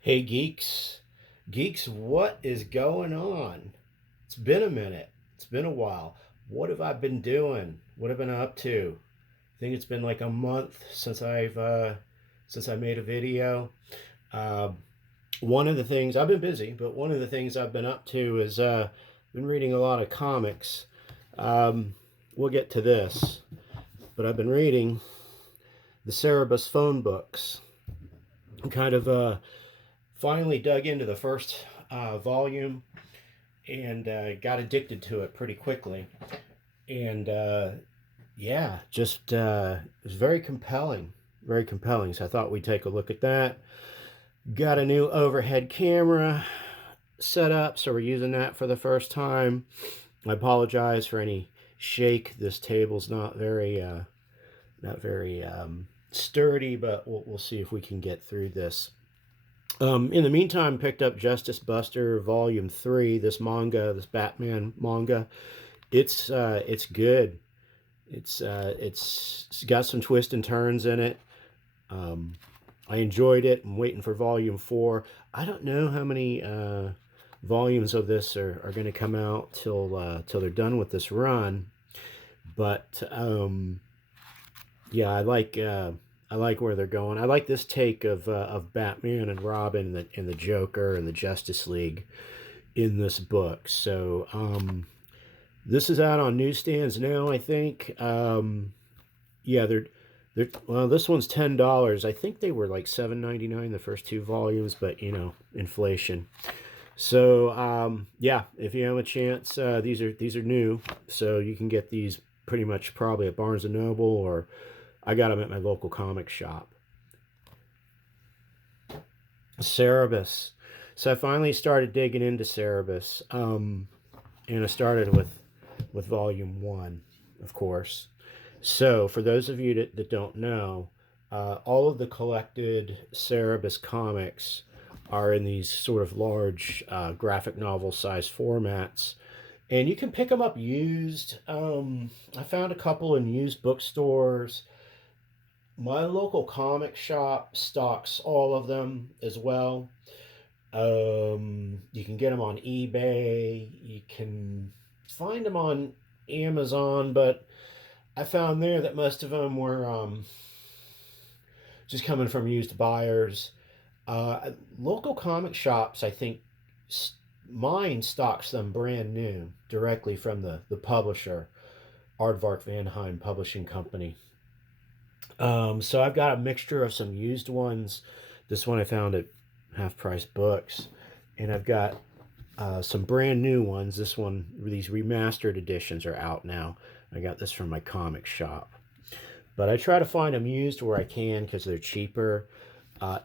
Hey geeks, what is going on? It's been a minute. It's been a while. What have I been doing? What have I been up to? I think it's been like a month since I made a video. Uh, One of the things I've been busy, but one of the things I've been up to is been reading a lot of comics. Um, we'll get to this, but I've been reading the Cerebus phone books. I'm kind of finally dug into the first volume and got addicted to it pretty quickly. And yeah, just it was very compelling, very compelling. So I thought we'd take a look at that. Got a new overhead camera set up, so we're using that for the first time. I apologize for any shake. This table's not very sturdy, but we'll see if we can get through this. In the meantime, picked up Justice Buster Volume 3, this manga, this Batman manga. It's good. It's got some twists and turns in it. Um, I enjoyed it. I'm waiting for Volume 4. I don't know how many volumes of this are going to come out till they're done with this run. But yeah, I like where they're going. I like this take of Batman and Robin and the Joker and the Justice League in this book. So this is out on newsstands now, I think. Yeah, they're well. This one's $10. I think they were like $7.99 the first two volumes, but you know, inflation. So yeah, if you have a chance, these are new, so you can get these pretty much probably at Barnes and Noble, or I got them at my local comic shop. Cerebus. So I finally started digging into Cerebus, and I started with Volume 1, of course. So for those of you that don't know, all of the collected Cerebus comics are in these sort of large graphic novel size formats. And you can pick them up used. I found a couple in used bookstores. My local comic shop stocks all of them as well. You can get them on eBay. You can find them on Amazon, but I found there that most of them were just coming from used buyers. Local comic shops, I think, mine stocks them brand new directly from the publisher, Aardvark Van Publishing Company. So I've got a mixture of some used ones. This one I found at Half Price Books, and I've got some brand new ones. This one, these remastered editions are out now. I got this from my comic shop. But I try to find them used where I can because they're cheaper.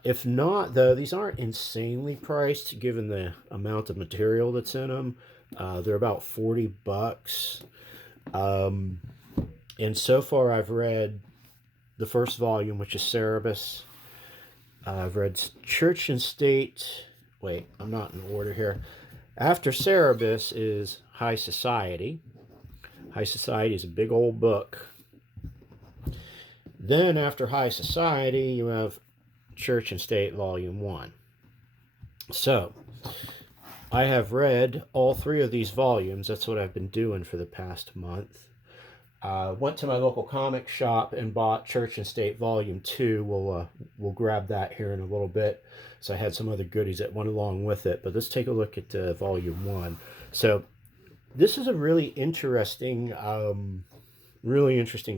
If not, though, these aren't insanely priced given the amount of material that's in them. They're about $40. And so far, I've read the first volume, which is Cerebus. I've read Church and State. Wait, I'm not in order here. After Cerebus is High Society. High Society is a big old book. Then after High Society, you have Church and State Volume 1. So, I have read all three of these volumes. That's what I've been doing for the past month. Went to my local comic shop and bought Church and State Volume 2. We'll grab that here in a little bit. So I had some other goodies that went along with it. But let's take a look at Volume 1. So this is a really interesting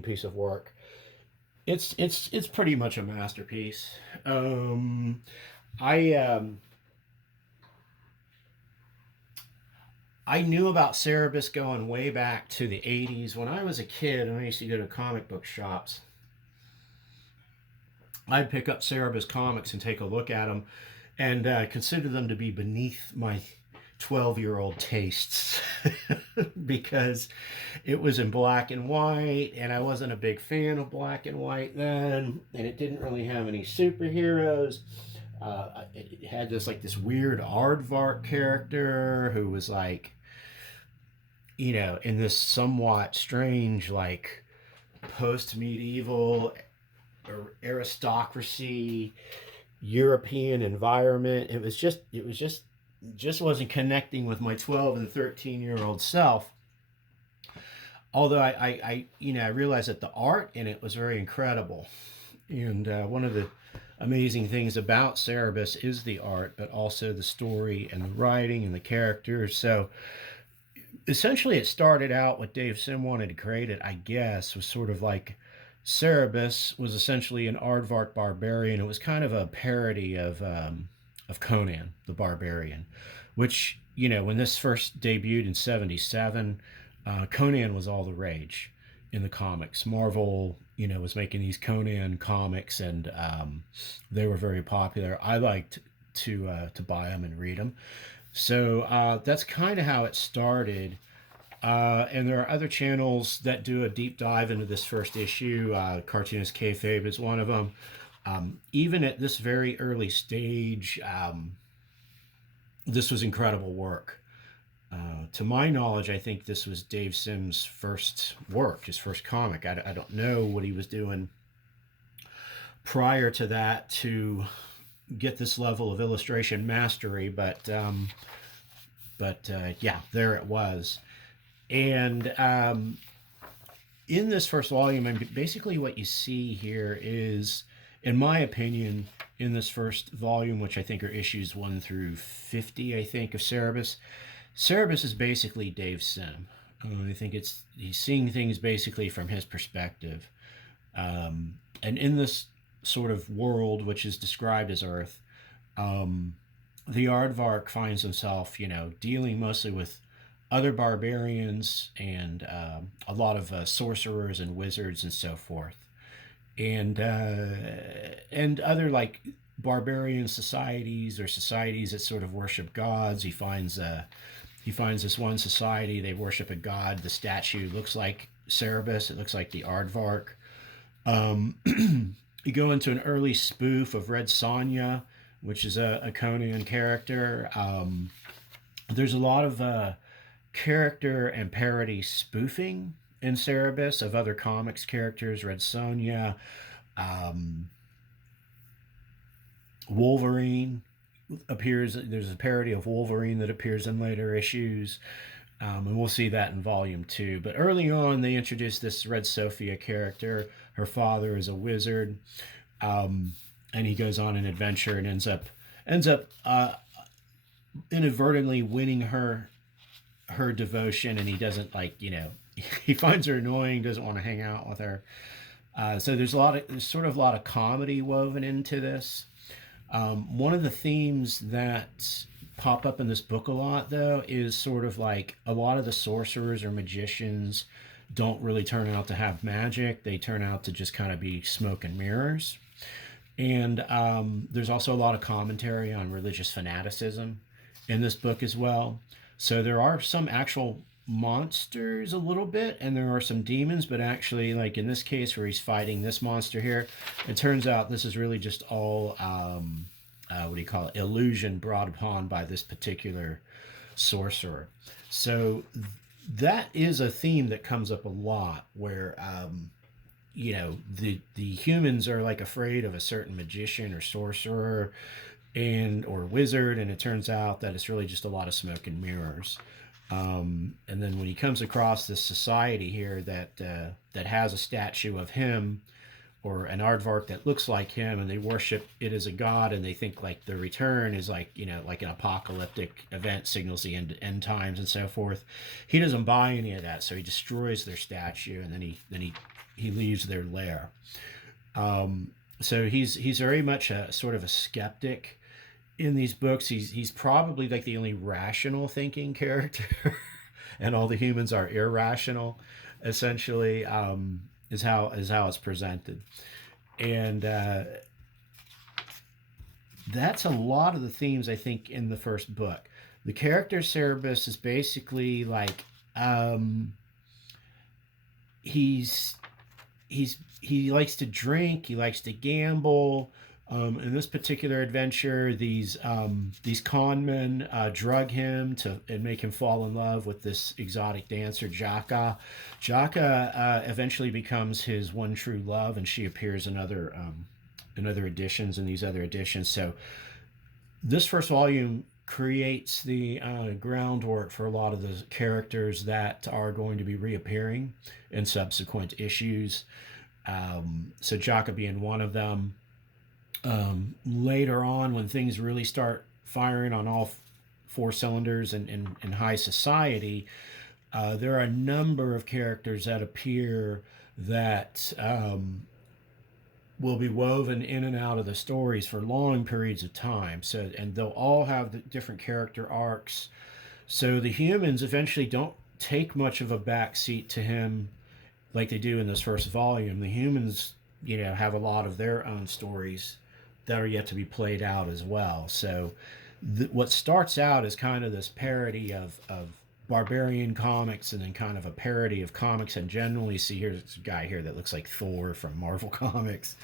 piece of work. It's pretty much a masterpiece. I knew about Cerebus going way back to the 80s. When I was a kid and I used to go to comic book shops, I'd pick up Cerebus comics and take a look at them and consider them to be beneath my 12-year-old tastes because it was in black and white, and I wasn't a big fan of black and white then, and it didn't really have any superheroes. It had this weird Aardvark character who was like, you know, in this somewhat strange like post-medieval aristocracy, European environment. It just wasn't connecting with my 12 and 13-year-old self. Although I realized that the art in it was very incredible. And one of the amazing things about Cerebus is the art, but also the story and the writing and the characters. So essentially, it started out what Dave Sim wanted to create it, I guess, was sort of like Cerebus was essentially an aardvark barbarian. It was kind of a parody of Conan the Barbarian, which, when this first debuted in '77, Conan was all the rage in the comics. Marvel, was making these Conan comics, and they were very popular. I liked to buy them and read them. So that's kind of how it started. And there are other channels that do a deep dive into this first issue. Cartoonist Kayfabe is one of them. Even at this very early stage, this was incredible work. To my knowledge, I think this was Dave Sim's first work, his first comic. I don't know what he was doing prior to that to get this level of illustration mastery, but yeah, there it was. And in this first volume, and basically what you see here is, in my opinion, in this first volume, which I think are issues 1 through 50, I think, of Cerebus, Cerebus is basically Dave Sim. I think he's seeing things basically from his perspective. And in this sort of world, which is described as Earth, the Aardvark finds himself, dealing mostly with other barbarians and a lot of sorcerers and wizards and so forth, and other like barbarian societies or societies that sort of worship gods. He finds this one society, they worship a god. The statue looks like Cerebus. It looks like the Aardvark. You go into an early spoof of Red Sonja, which is a Conan character. There's a lot of character and parody spoofing in Cerebus of other comics characters. Red Sonja, Wolverine appears. There's a parody of Wolverine that appears in later issues. And we'll see that in volume 2. But early on, they introduced this Red Sophia character. Her father is a wizard, and he goes on an adventure and ends up inadvertently winning her devotion, and he doesn't he finds her annoying, doesn't want to hang out with her. So there's sort of a lot of comedy woven into this. One of the themes that pop up in this book a lot, though, is sort of like a lot of the sorcerers or magicians don't really turn out to have magic. They turn out to just kind of be smoke and mirrors. And there's also a lot of commentary on religious fanaticism in this book as well. So there are some actual monsters a little bit, and there are some demons, but actually, like in this case where he's fighting this monster here, it turns out this is really just all illusion brought upon by this particular sorcerer. So that is a theme that comes up a lot, where the humans are like afraid of a certain magician or sorcerer or wizard, and it turns out that it's really just a lot of smoke and mirrors. And then when he comes across this society here that has a statue of him, or an aardvark that looks like him, and they worship it as a god, and they think like the return is like an apocalyptic event, signals the end times and so forth. He doesn't buy any of that, so he destroys their statue, and then he leaves their lair. So he's very much a sort of a skeptic in these books. He's probably like the only rational thinking character, and all the humans are irrational, essentially. Is how it's presented, and that's a lot of the themes I think in the first book. The character Cerebus is basically like he likes to drink, he likes to gamble. In this particular adventure, these con men drug him and make him fall in love with this exotic dancer, Jaka. Jaka eventually becomes his one true love, and she appears in other and other editions and these other editions. So this first volume creates the groundwork for a lot of the characters that are going to be reappearing in subsequent issues. So Jaka being one of them. Later on, when things really start firing on all four cylinders in high society, there are a number of characters that appear that will be woven in and out of the stories for long periods of time. So, and they'll all have the different character arcs. So the humans eventually don't take much of a backseat to him like they do in this first volume. The humans, have a lot of their own stories that are yet to be played out as well. So what starts out as kind of this parody of barbarian comics, and then kind of a parody of comics, and generally see here's a guy here that looks like Thor from Marvel Comics,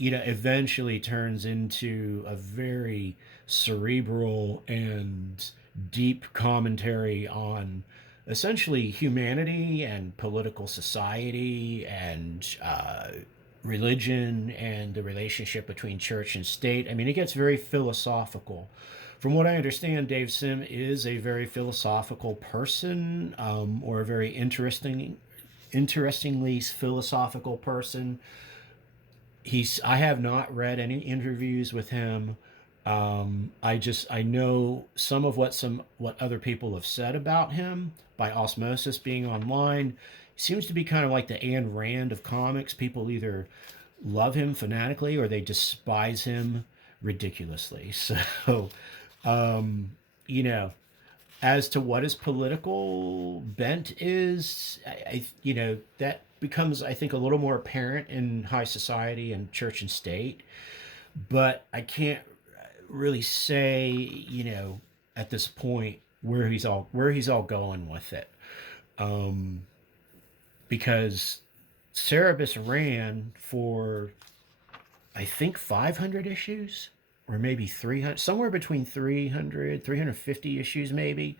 eventually turns into a very cerebral and deep commentary on essentially humanity and political society and religion and the relationship between church and state. I mean, it gets very philosophical. From what I understand, Dave Sim is a very philosophical person, or a very interestingly philosophical person. I have not read any interviews with him. I know some of what other people have said about him by osmosis, being online. He seems to be kind of like the Ayn Rand of comics. People either love him fanatically or they despise him ridiculously. So, um, you know, as to what his political bent is, that becomes, I think, a little more apparent in high society and church and state. But I can't really say, at this point where he's all going with it, because Cerebus ran for, I think, 500 issues, or maybe 300, somewhere between 300, 350 issues maybe,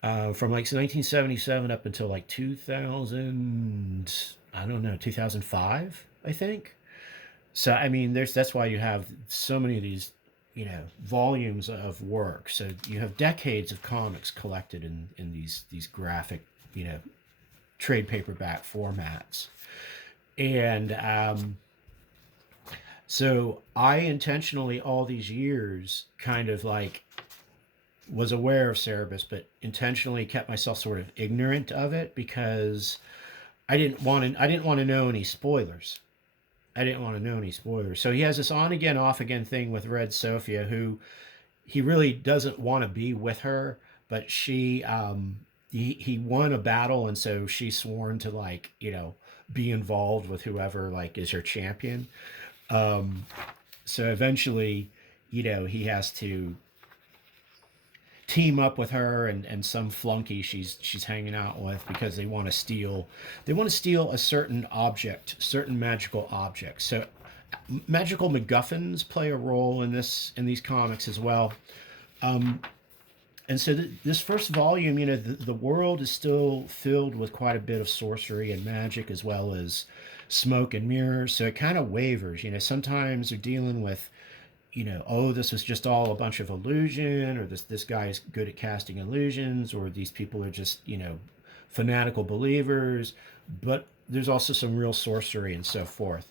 from like 1977 up until like 2000, I don't know, 2005, I think. So I mean, that's why you have so many of these, volumes of work. So you have decades of comics collected in these graphic, trade paperback formats. And so I intentionally, all these years, kind of like was aware of Cerebus, but intentionally kept myself sort of ignorant of it, because I didn't want to know any spoilers. So he has this on again, off again thing with Red Sophia, who he really doesn't want to be with her, but he won a battle, and so she's sworn to, like, be involved with whoever, like, is her champion. So eventually, he has to team up with her and some flunky she's hanging out with, because they want to steal a certain magical object. So magical MacGuffins play a role in these comics as well. And so this first volume, the world is still filled with quite a bit of sorcery and magic, as well as smoke and mirrors. So it kind of wavers. Sometimes they're dealing with, oh, this was just all a bunch of illusion, or this guy's good at casting illusions, or these people are just, fanatical believers. But there's also some real sorcery and so forth.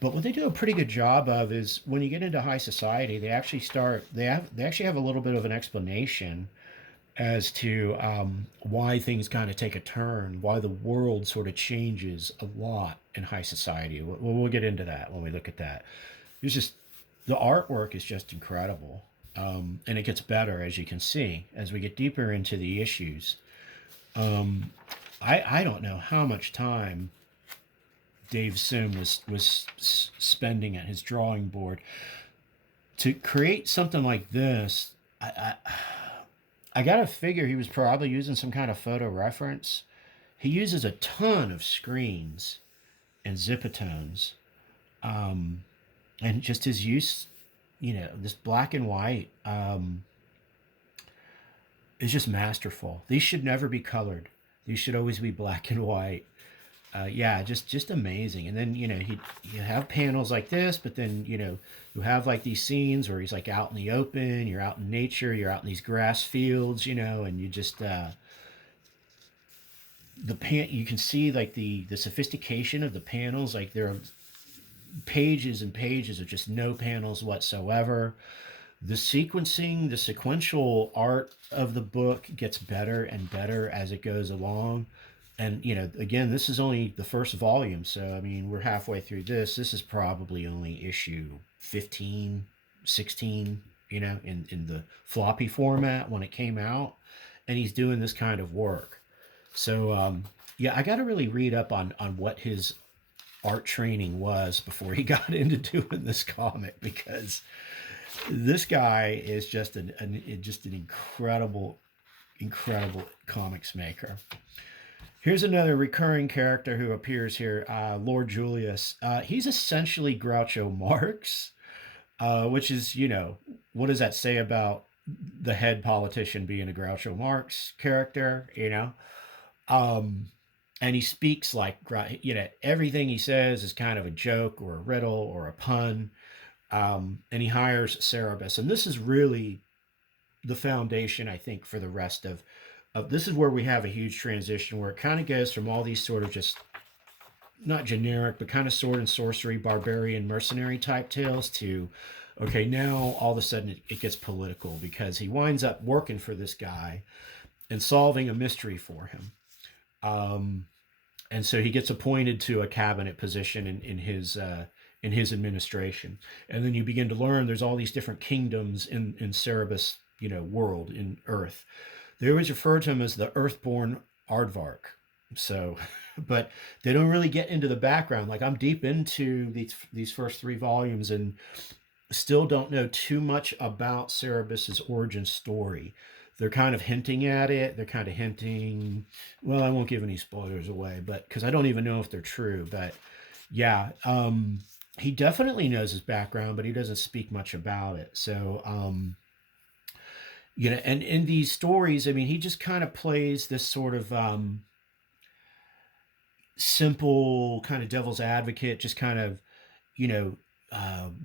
But what they do a pretty good job of is, when you get into high society, they actually have a little bit of an explanation as to why things kind of take a turn, why the world sort of changes a lot in high society. We'll get into that when we look at that. There's just, the artwork is just incredible, and it gets better, as you can see, as we get deeper into the issues. I don't know how much time Dave Sim was spending at his drawing board to create something like this. I gotta figure he was probably using some kind of photo reference. He uses a ton of screens and zipatones. And just his use, this black and white, is just masterful. These should never be colored. These should always be black and white. Yeah, just amazing. And then you have panels like this, but then you have like these scenes where he's like out in the open, you're out in nature, you're out in these grass fields, and you just you can see like the sophistication of the panels. Like there are pages and pages of just no panels whatsoever. The sequencing, the sequential art of the book gets better and better as it goes along. And again, this is only the first volume, so I mean, we're halfway through this. This is probably only issue 15, 16, in the floppy format when it came out, and he's doing this kind of work. So yeah, I got to really read up on what his art training was before he got into doing this comic, because this guy is just an incredible comics maker. Here's another recurring character who appears here, Lord Julius. He's essentially Groucho Marx, which is, what does that say about the head politician being a Groucho Marx character, and he speaks like, everything he says is kind of a joke or a riddle or a pun. And he hires Cerebus. And this is really the foundation, I think, for the rest of this is where we have a huge transition, where it kind of goes from all these sort of just not generic, but kind of sword and sorcery, barbarian, mercenary type tales to, okay, now all of a sudden it gets political, because he winds up working for this guy and solving a mystery for him. And so he gets appointed to a cabinet position in his administration. And then you begin to learn there's all these different kingdoms in Cerebus, world, in Earth. They always refer to him as the Earthborn Aardvark. So, but they don't really get into the background. Like, I'm deep into these first 3 volumes and still don't know too much about Cerebus's origin story. They're kind of hinting at it. They're kind of hinting. Well, I won't give any spoilers away, but because I don't even know if they're true. But yeah, he definitely knows his background, but he doesn't speak much about it. So, and in these stories, I mean, he just kind of plays this sort of simple kind of devil's advocate, just kind of,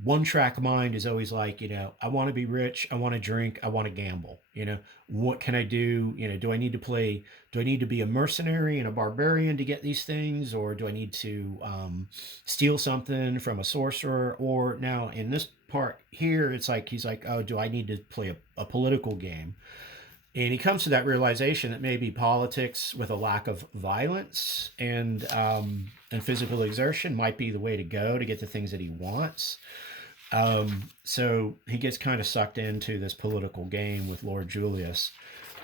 one track mind is always like, I want to be rich, I want to drink, I want to gamble. What can I do? Do I need to be a mercenary and a barbarian to get these things? Or do I need to steal something from a sorcerer? Or now in this part here, it's like, he's like, oh, do I need to play a political game? And he comes to that realization that maybe politics with a lack of violence and physical exertion might be the way to go to get the things that he wants. So he gets kind of sucked into this political game with Lord Julius.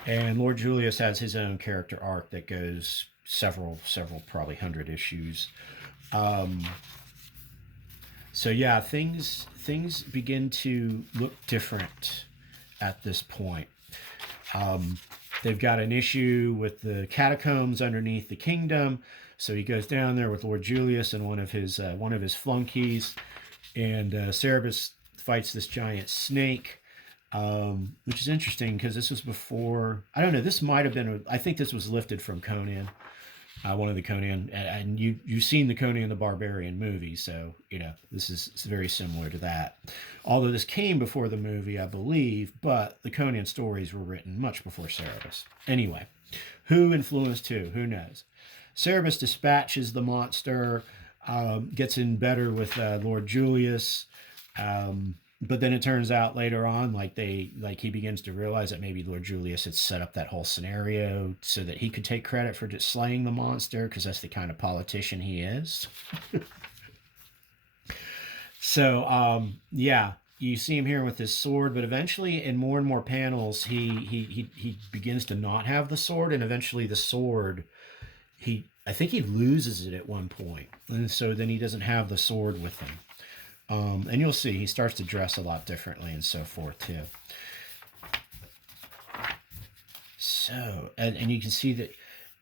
And Lord Julius has his own character arc that goes several, probably 100 issues. So yeah, things begin to look different at this point. They've got an issue with the catacombs underneath the kingdom, so he goes down there with Lord Julius and one of his flunkies, and Cerebus fights this giant snake, which is interesting because this was before. I don't know. This might have been. I think this was lifted from Conan. One of the Conan, and you've seen the Conan the Barbarian movie, so this is very similar to that. Although this came before the movie, I believe, but the Conan stories were written much before Cerebus. Anyway, who influenced who? Who knows? Cerebus dispatches the monster, gets in better with Lord Julius. But then it turns out later on, he begins to realize that maybe Lord Julius had set up that whole scenario so that he could take credit for just slaying the monster, because that's the kind of politician he is. So, yeah, you see him here with his sword, but eventually in more and more panels, he begins to not have the sword, and eventually the sword, I think he loses it at one point, and so then he doesn't have the sword with him. And you'll see he starts to dress a lot differently and so forth too. So, and you can see that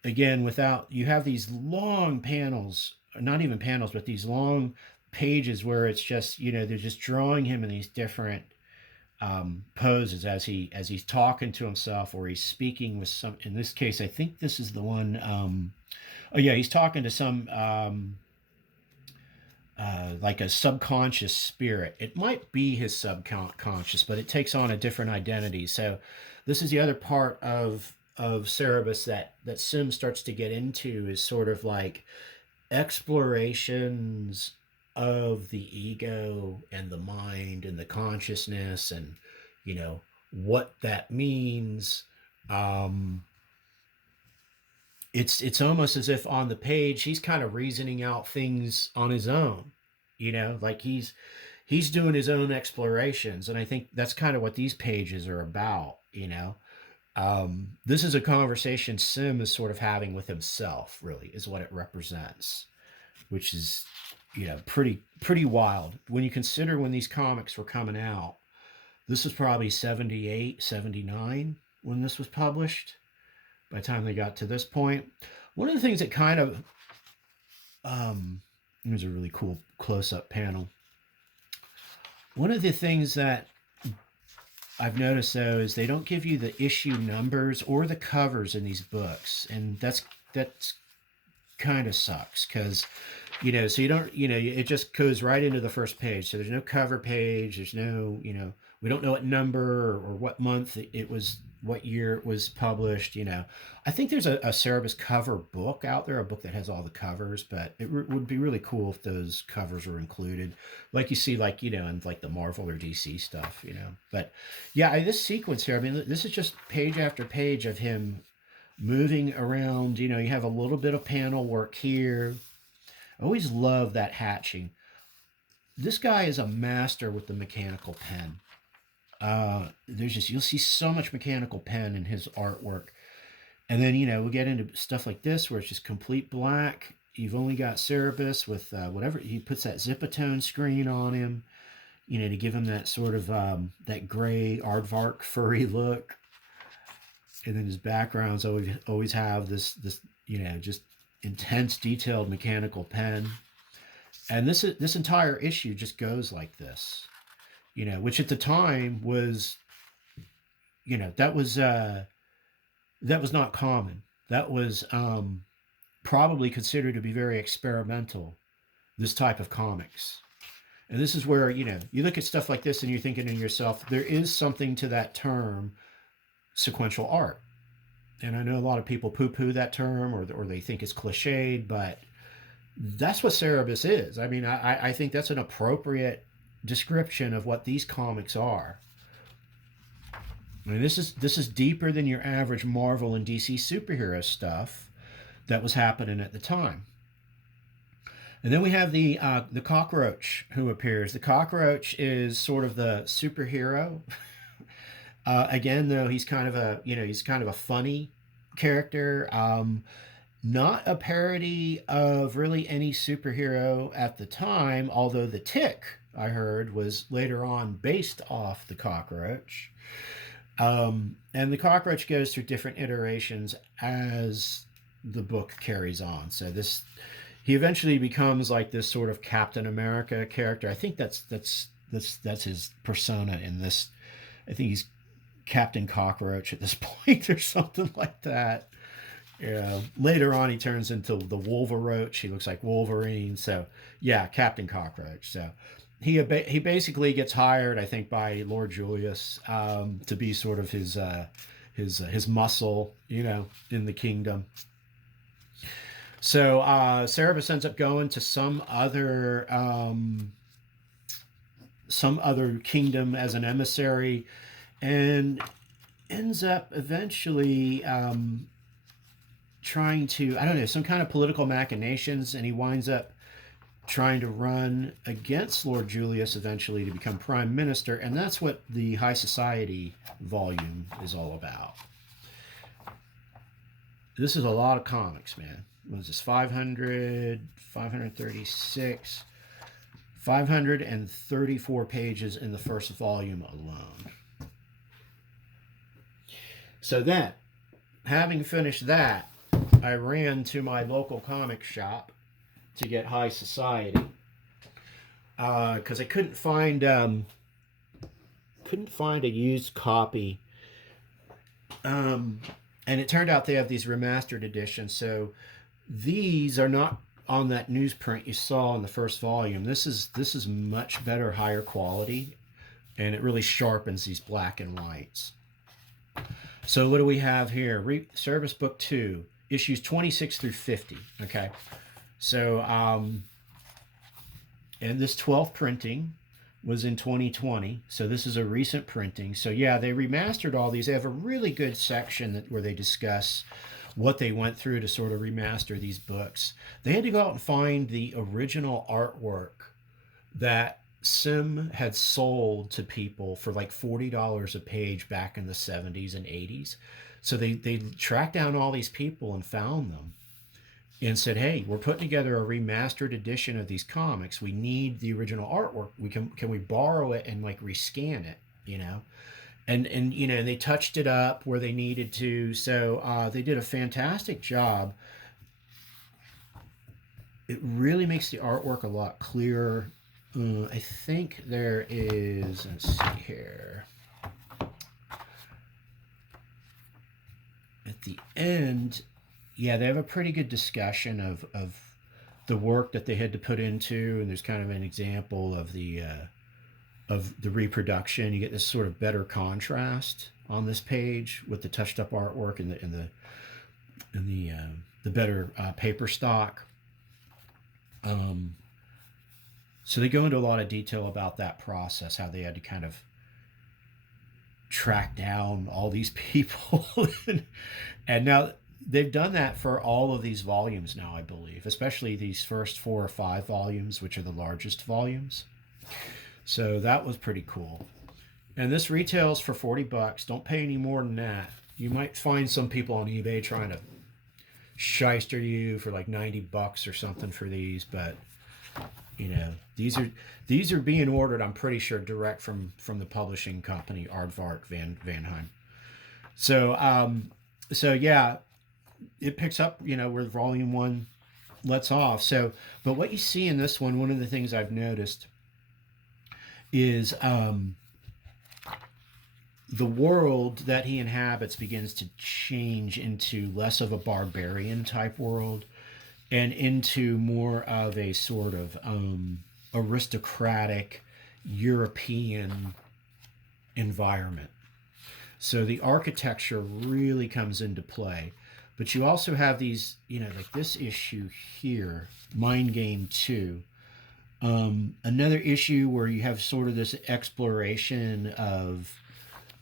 again, you have these long panels, not even panels, but these long pages where it's just, they're just drawing him in these different poses as he's talking to himself, or he's speaking with some. In this case, I think this is the one. Oh yeah, he's talking to some like a subconscious spirit. It might be his subconscious, but it takes on a different identity. So this is the other part of Cerebus that Sim starts to get into, is sort of like explorations of the ego and the mind and the consciousness, and what that means. um it's almost as if on the page he's kind of reasoning out things on his own, like he's doing his own explorations. And I think that's kind of what these pages are about. This is a conversation Sim is sort of having with himself, really, is what it represents, which is pretty wild when you consider when these comics were coming out. This was probably 78, 79 when this was published, by the time they got to this point. One of the things that kind of here's a really cool close-up panel. One of the things that I've noticed, though, is they don't give you the issue numbers or the covers in these books, and that's kind of sucks, because so you don't, it just goes right into the first page. So there's no cover page. There's no, we don't know what number or what month it was, what year it was published. I think there's a Cerebus cover book out there, a book that has all the covers, but it would be really cool if those covers were included, like you see, like, in like the Marvel or DC stuff. But yeah, this sequence here, I mean, this is just page after page of him moving around. You have a little bit of panel work here. I always love that hatching. This guy is a master with the mechanical pen. You'll see so much mechanical pen in his artwork. And then, we'll get into stuff like this where it's just complete black. You've only got Cerebus with whatever. He puts that Zipatone screen on him, to give him that sort of that gray aardvark furry look. And then his backgrounds always have this just intense detailed mechanical pen. And this entire issue just goes like this, which at the time was, that was not common. That was probably considered to be very experimental, this type of comics. And this is where, you look at stuff like this and you're thinking to yourself, there is something to that term, sequential art. And I know a lot of people poo-poo that term, or they think it's cliched, but that's what Cerebus is. I mean, I think that's an appropriate description of what these comics are. I mean, this is deeper than your average Marvel and DC superhero stuff that was happening at the time. And then we have the cockroach who appears. The cockroach is sort of the superhero. Again, though, he's kind of a funny character. Not a parody of really any superhero at the time, although the Tick, I heard, was later on based off the cockroach. And the cockroach goes through different iterations as the book carries on. So he eventually becomes like this sort of Captain America character. I think that's his persona in this. I think he's Captain Cockroach at this point or something like that. Later on he turns into the Wolveroach. He looks like Wolverine. So yeah, Captain Cockroach. So he basically gets hired, I think, by Lord Julius to be sort of his muscle, in the kingdom. So Cerebus ends up going to some other kingdom as an emissary, and ends up eventually trying to, I don't know, some kind of political machinations, and he winds up trying to run against Lord Julius eventually to become prime minister, and that's what the High Society volume is all about. This is a lot of comics, man. What is this? 500, 536, 534 pages in the first volume alone. So then, having finished that, I ran to my local comic shop to get High Society, because I couldn't find couldn't find a used copy. And it turned out they have these remastered editions. So these are not on that newsprint you saw in the first volume. This is much better, higher quality, and it really sharpens these black and whites. So what do we have here? Cerebus Book 2, issues 26 through 50. Okay. So, and this 12th printing was in 2020. So this is a recent printing. So yeah, they remastered all these. They have a really good section where they discuss what they went through to sort of remaster these books. They had to go out and find the original artwork that Sim had sold to people for like $40 a page back in the 70s and 80s. So they tracked down all these people and found them and said, hey, we're putting together a remastered edition of these comics. We need the original artwork. Can we borrow it and like rescan it, you know? And you know, they touched it up where they needed to. So they did a fantastic job. It really makes the artwork a lot clearer. I think there is, let's see here. At the end, yeah, they have a pretty good discussion of the work that they had to put into, and there's kind of an example of the reproduction. You get this sort of better contrast on this page with the touched up artwork and the better paper stock. So they go into a lot of detail about that process, how they had to kind of track down all these people. And now they've done that for all of these volumes now, I believe, especially these first 4 or 5 volumes, which are the largest volumes. So that was pretty cool. And this retails for $40. Don't pay any more than that. You might find some people on eBay trying to shyster you for like $90 or something for these, but you know, these are being ordered, I'm pretty sure, direct from the publishing company AARDVARK Vanheim. So yeah, it picks up, you know, where volume 1 lets off. So, but what you see in this one of the things I've noticed is the world that he inhabits begins to change into less of a barbarian type world and into more of a sort of aristocratic European environment. So the architecture really comes into play. But you also have these, you know, like this issue here, Mind Game 2. Another issue where you have sort of this exploration of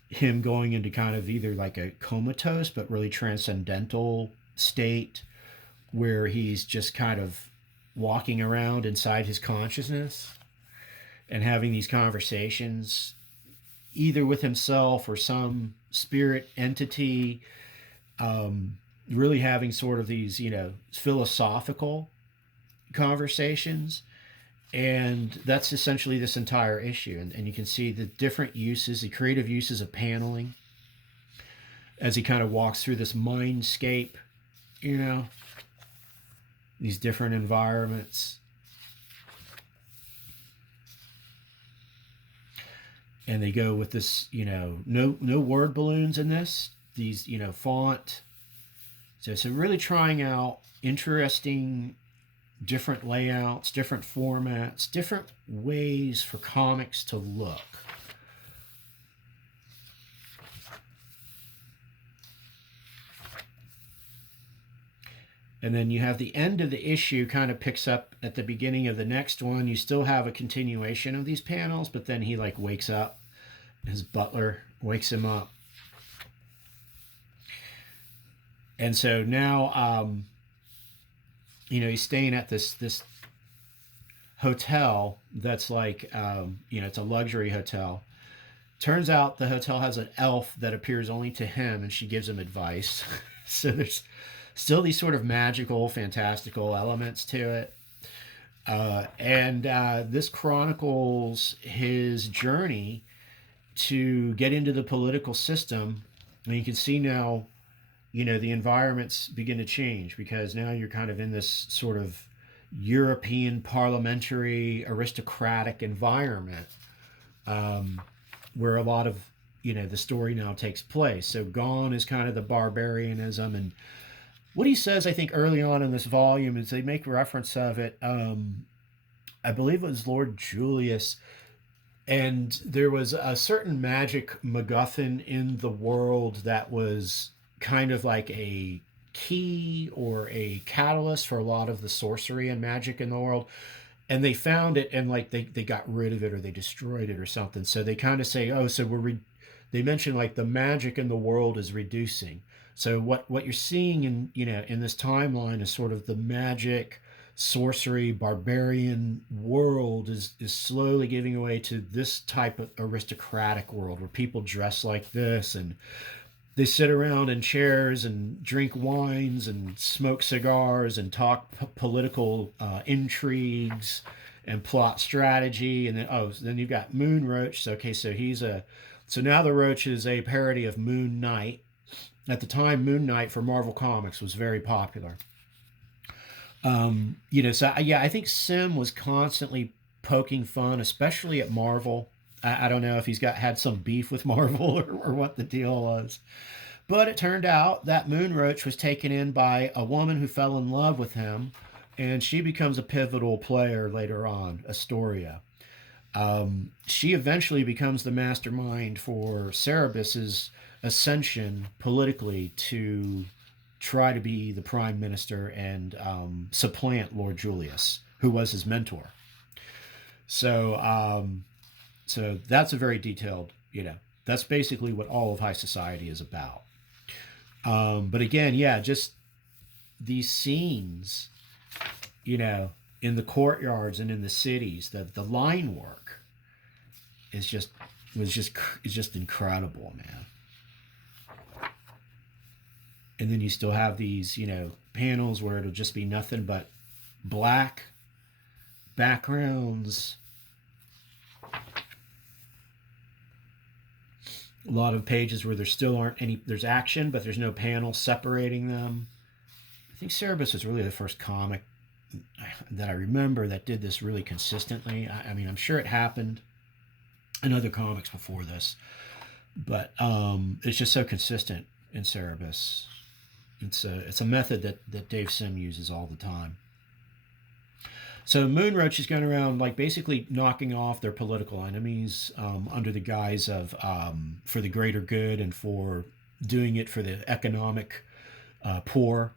him going into kind of either like a comatose but really transcendental state where he's just kind of walking around inside his consciousness and having these conversations either with himself or some spirit entity, really having sort of these, you know, philosophical conversations. And that's essentially this entire issue. And you can see the different uses, the creative uses of paneling as he kind of walks through this mindscape, you know, these different environments. And they go with this, you know, no word balloons in this, these, you know, font. So really trying out interesting different layouts, different formats, different ways for comics to look. And then you have the end of the issue kind of picks up at the beginning of the next one. You still have a continuation of these panels, but then he like wakes up. His butler wakes him up. And so now, you know, he's staying at this hotel that's like, you know, it's a luxury hotel. Turns out the hotel has an elf that appears only to him, and she gives him advice. So there's still these sort of magical, fantastical elements to it. And this chronicles his journey to get into the political system. And you can see now, you know, the environments begin to change because now you're kind of in this sort of European parliamentary aristocratic environment. where a lot of the story now takes place. So gone is kind of the barbarianism, and what he says, I think, early on in this volume is they make reference of it. I believe it was Lord Julius, and there was a certain magic MacGuffin in the world that was kind of like a key or a catalyst for a lot of the sorcery and magic in the world. And they found it, and like they got rid of it, or they destroyed it or something. So they kind of say, oh, so they mention like the magic in the world is reducing. So what you're seeing in this timeline is sort of the magic, sorcery, barbarian world is slowly giving away to this type of aristocratic world where people dress like this, and they sit around in chairs and drink wines and smoke cigars and talk political intrigues and plot strategy. And then you've got Moon Roach. So, okay, so now the Roach is a parody of Moon Knight. At the time, Moon Knight for Marvel Comics was very popular. So yeah, I think Sim was constantly poking fun, especially at Marvel. I don't know if he's had some beef with Marvel or what the deal was. But it turned out that Moon Roach was taken in by a woman who fell in love with him, and she becomes a pivotal player later on, Astoria. She eventually becomes the mastermind for Cerebus's ascension politically to try to be the prime minister and supplant Lord Julius, who was his mentor. So that's a very detailed, that's basically what all of High Society is about. But again, yeah, just these scenes, in the courtyards and in the cities, the line work is just incredible, man. And then you still have these, panels where it'll just be nothing but black backgrounds. A lot of pages where there still aren't there's action, but there's no panels separating them. I think Cerebus was really the first comic that I remember that did this really consistently. I mean, I'm sure it happened in other comics before this, but it's just so consistent in Cerebus. It's a method that Dave Sim uses all the time. So Moon Roach is going around like basically knocking off their political enemies under the guise of for the greater good and for doing it for the economic poor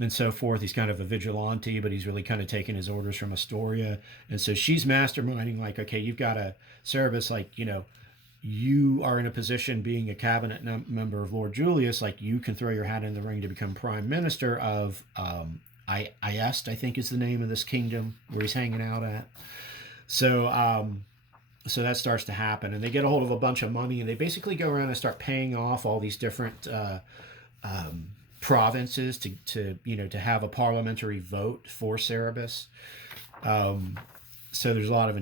and so forth. He's kind of a vigilante, but he's really kind of taking his orders from Astoria. And so she's masterminding like, okay, you've got a Cerebus, like, you are in a position being a cabinet member of Lord Julius, like you can throw your hat in the ring to become prime minister of Iest, I think is the name of this kingdom where he's hanging out at. So so that starts to happen, and they get a hold of a bunch of money, and they basically go around and start paying off all these different provinces to have a parliamentary vote for Cerebus. So there's a lot of